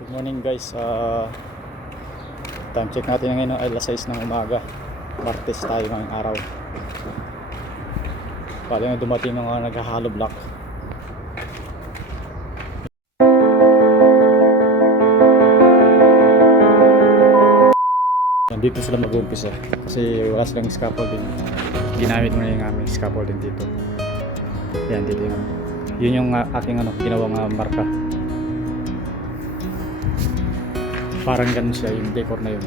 Good morning guys. Time check natin ngayon ay alas 6 ng umaga. Martes tayo ngayong araw. Pwede na dumating ng mga nag-hollow block. Dito sila mag-uumpisa kasi wala silang scaffolding. Ginamit mo na yung aming scaffolding dito. Yan dito yung yun yung aking ginawang marka. Parang ganun siya yung decor na yun.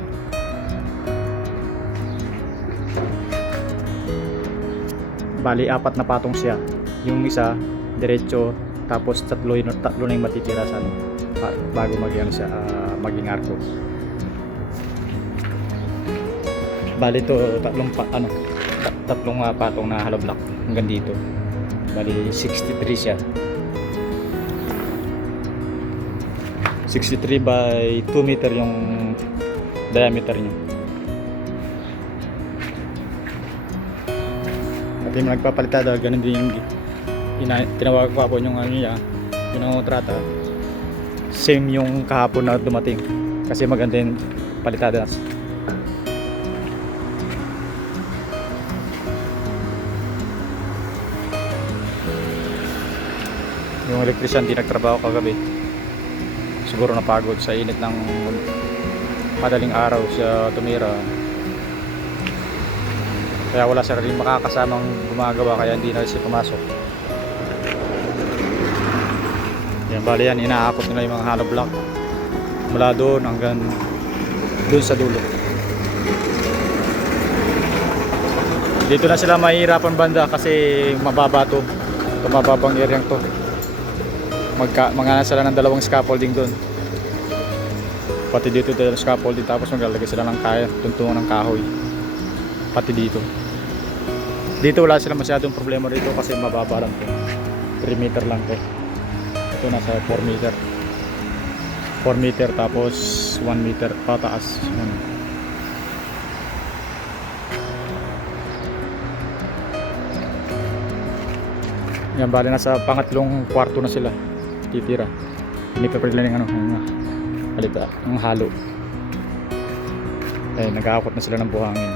Bali apat na patong siya. Yung isa diretso, tapos tatlo na yung matitira sa bago maging siya maging arko. Bali ito tatlong patong na hollow block hanggang dito. Bali 63 siya. 63 by 2 meter yung diameter niya. At yung nagpapalitada, ganun din yung tinawag ko po yung niya, yung trata. Same yung kahapon na dumating kasi maganda yung palitada. Yung electrician di nagtrabaho kagabi. Siguro napagod sa init ng madaling araw siya tumira. Kaya wala siya rin makakasamang gumagawa kaya hindi na siya pumasok. Yan, bali yan, inaakot nila yung mga hollow block mula doon hanggang doon sa dulo. Dito na sila mahihirapan banda kasi mababa to. Mababang area to. Magana sila ng dalawang scaffolding doon. Pati dito dahil scaffolding, tapos maglalagay sila ng tuntungan ng kahoy. Pati dito. Dito wala sila masyadong problema dito kasi mababa lang to. 3 meter lang to. Ito nasa 4 meter. 4 meter tapos 1 meter pataas. Yan, bali nasa pangatlong kwarto na sila titira. Hindi pa pala ng palita, ng halo. Eh, nag-aakot na sila ng buhangin.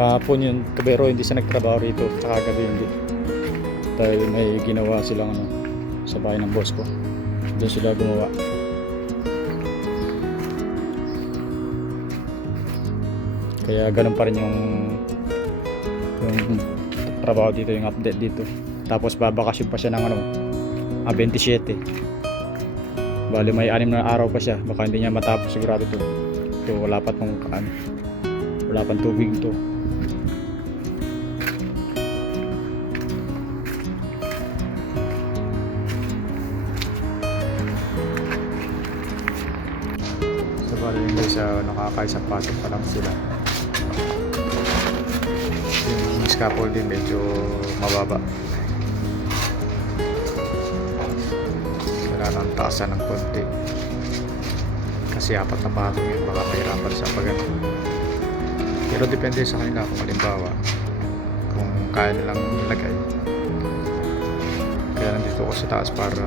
Kahapon yun, kabero hindi siya nagtrabaho rito, tsaka gabi hindi. Dahil may ginawa silang sa bahay ng boss ko. Doon sila gumawa. Kaya ganun pa rin yung trabaho dito, yung update dito. Tapos babakasyon pa siya ng 27. Bali may 6 na araw pa siya. Baka hindi niya matapos sigurado to. Ito wala pa tong wala pang tubig to. So bali yung guys, nakakaisang pasok pa lang sila. Yung scaffolding medyo mababa. Kailangan taasan ng konti. Kasi apat na patong yun, baka mahirapan sa pagano. Pero depende sa kanila kung halimbawa kung kaya nilang ilagay. Kaya nandito ko sa taas para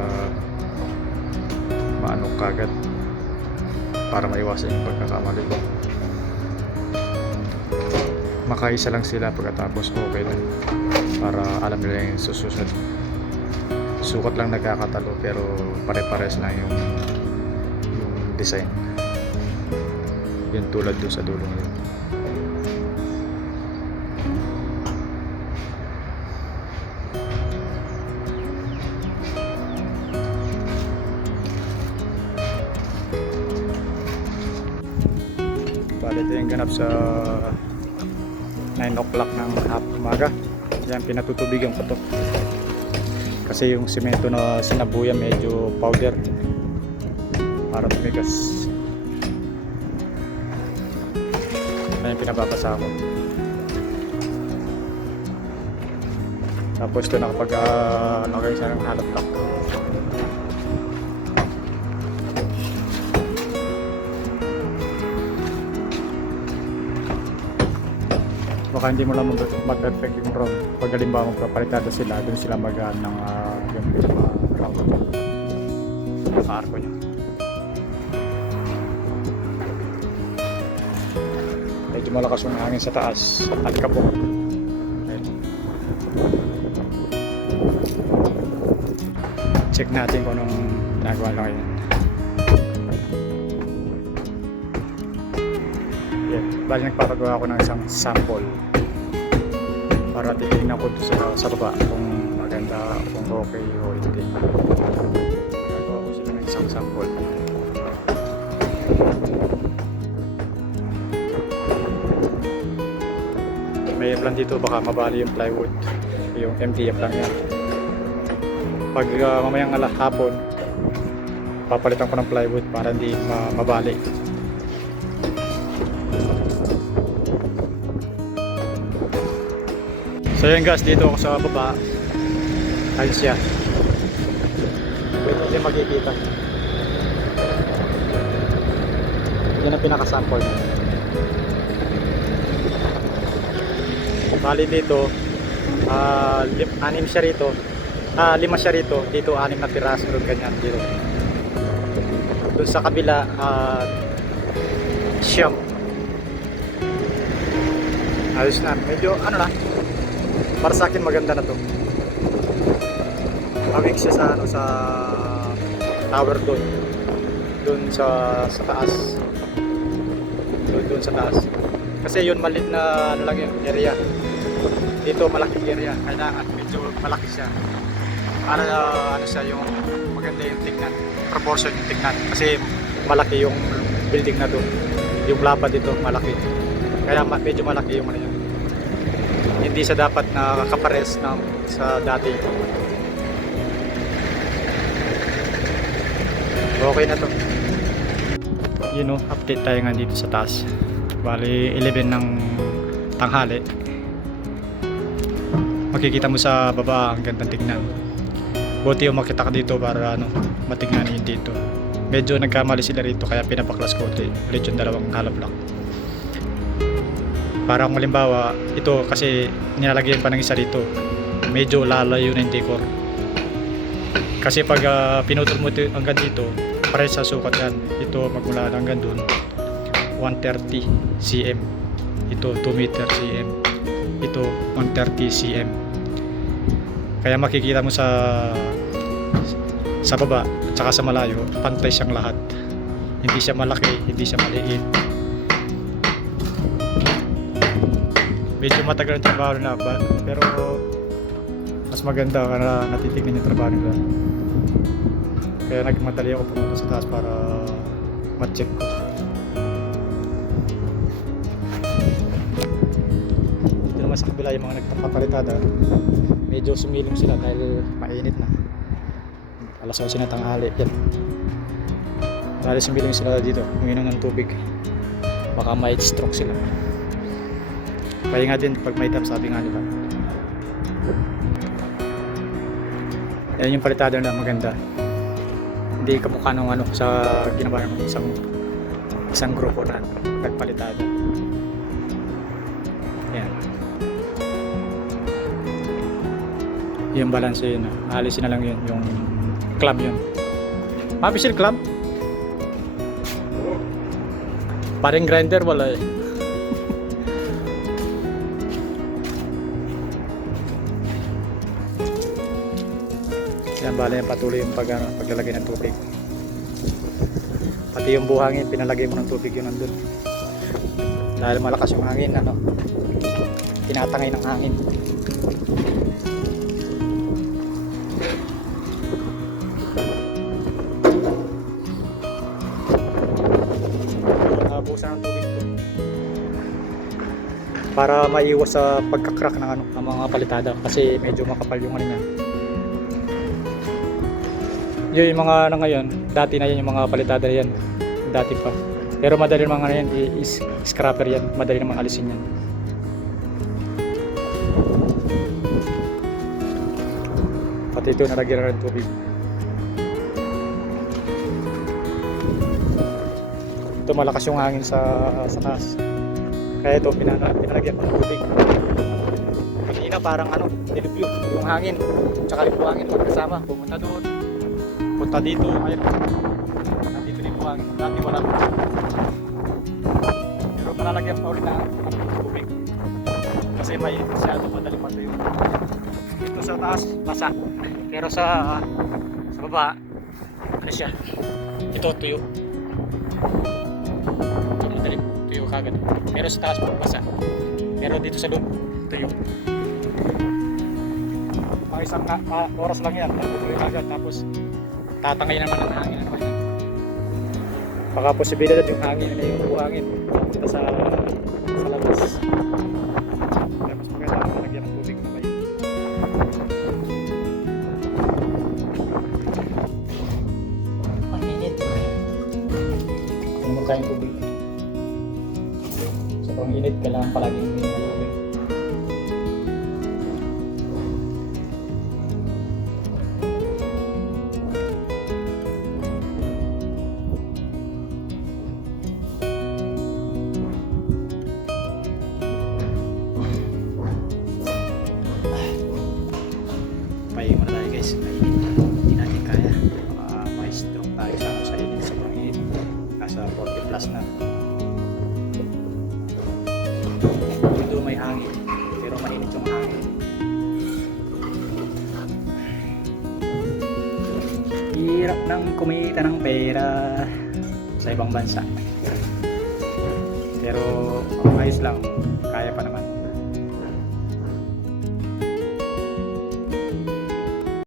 maano kagad, para maiwasan yung pagkakamali. Makaisa lang sila pagkatapos okay lang, para alam nila yung susunod. Sukat lang nagkakatalo pero pare-pares lang yung design. Yung tulad doon sa dulo ngayon. Bali ito yung ganap sa 9 o'clock ng umaga. Yan, pinatutubigan ko to kasi yung simento na sinabuyan medyo powder para tumigas. Yan, pinababasa ko. Tapos ito nakapag nakaysa ng hollow block. baka hindi mo lang ma-perfect yung round. Pag halimbawa magpapalitada sila, doon sila magaan ng yung round sa arko niya. Medyo malakas yung hangin sa taas at kabok. Ayun. Check natin kung anong ginagawa lang ngayon. Bali nagpapagawa ako ng isang sample para titignan ko sa baba kung maganda, kung okay o hindi. Nagagawa ko sila ng isang sample. May plan dito, baka mabali yung plywood, yung MDF lang yan. Pag mamayang hapon, papalitan ko ng plywood para hindi mabali. So yun guys, dito ako sa baba. Ayun siya. Hindi makikita. Yan ang pinaka-sample. Bali dito, 6 siya rito. 5 siya rito. Dito 6 na piraso doon ganyan dito. Doon sa kabila, siyam. Ayos na. Medyo ano na. Para sa akin maganda na to. Awing siya sa sa tower doon sa taas. Doon sa taas. Kasi yun maliit na ano lang yung area. Dito malaking area. Kailangan medyo malaki siya. Para ano siya yung maganda yung tignan. Proportion yung tignan. Kasi malaki yung building na doon. Yung lapad dito malaki. Kaya medyo malaki yung ano yun. Hindi siya dapat na kapares sa dati. Okay na to. You know, update tayo nga dito sa taas. Bali 11 ng tanghali. Makikita mo sa baba, ang gandang tignan. Buti yung makita ka dito para matignan yun dito. Medyo nagkamali sila rito kaya pinapaklas ko ulit yung dalawang hollow block. Para kung halimbawa, ito kasi nilalagyan pa ng isa dito, medyo lalayo na yung decor. Kasi pag pinutol mo ito hanggang dito, pare sa sukat yan. Ito magmula hanggang dun 130 cm. Ito 2 meter cm. Ito 130 cm. Kaya makikita mo sa baba at saka sa malayo, pantay siyang lahat. Hindi siya malaki, hindi siya maliit. Medyo matagal ang trabaho na ba? Pero mas maganda para natitignan yung trabaho nila. Kaya nagmadali ako pumunta sa taas para ma-check ko. Dito naman sa kabila yung mga nagpapalitada, medyo sumilim sila dahil mainit na. Alas 11 na tanghali. Yan. Dahil sumilim sila dito, uminom ng tubig. Baka may stroke sila. Pahinga din pag may tap, sabi nga nila. Yan yung palitada na maganda. Hindi kamukha ng sa ginawa ng isang grupo na nagpalitada. Yan. Yung balance yun. Alisin na lang yun. Yung clamp yun. Mabisil clamp? Parang grinder wala eh. Yan, bala yan patuloy yung paglalagay ng tubig. Pati yung buhangin, pinalagay mo ng tubig yun nandun. Dahil malakas yung hangin, tinatangay ng hangin. Nabusan ng tubig doon. Para maiwas sa pagkakrak ng mga palitada kasi medyo makapal yung ano yan. Yung mga ngayon, dati na yan yung mga palitada yan. Dati pa. Pero madali naman yan, scraper yan. Madali naman alisin yan. Pati ito nalagyan na ng tubig. Ito malakas yung hangin sa taas. Kaya ito, pinalagyan ko ng tubig. Kanina parang ano, dilubyo, yung hangin, tsaka yung buhangin magkasama, pumunta doon, punta dito, ayun, nandito din buhangin, dati wala. Pero palalagyan pa ulit na tubig, kasi may masyado madali pa tayo. Dito sa taas, basa, pero sa baba, ano siya, ito tuyo. Ito madali tuyo kagad, pero sa taas basa, pero dito sa loob, tuyo. Mga isang oras lang yan, tutuloy agad, tapos tatangay naman ang hangin. Baka posibilidad yung hangin na yung buhangin punta sa labas. Kaya mas maganda malagyan ng tubig na may. Ang init. Inom tayong tubig. Sobrang init, kailangan palagi yung tubig. Pahinga muna tayo guys, mainit, hindi natin kaya. May stroke tayo sa init, sobrang init, nasa 40 plus na. Dito may hangin, pero mainit yung hangin. Hirap nang kumita ng pera sa ibang bansa, pero ayos lang, kaya pa naman.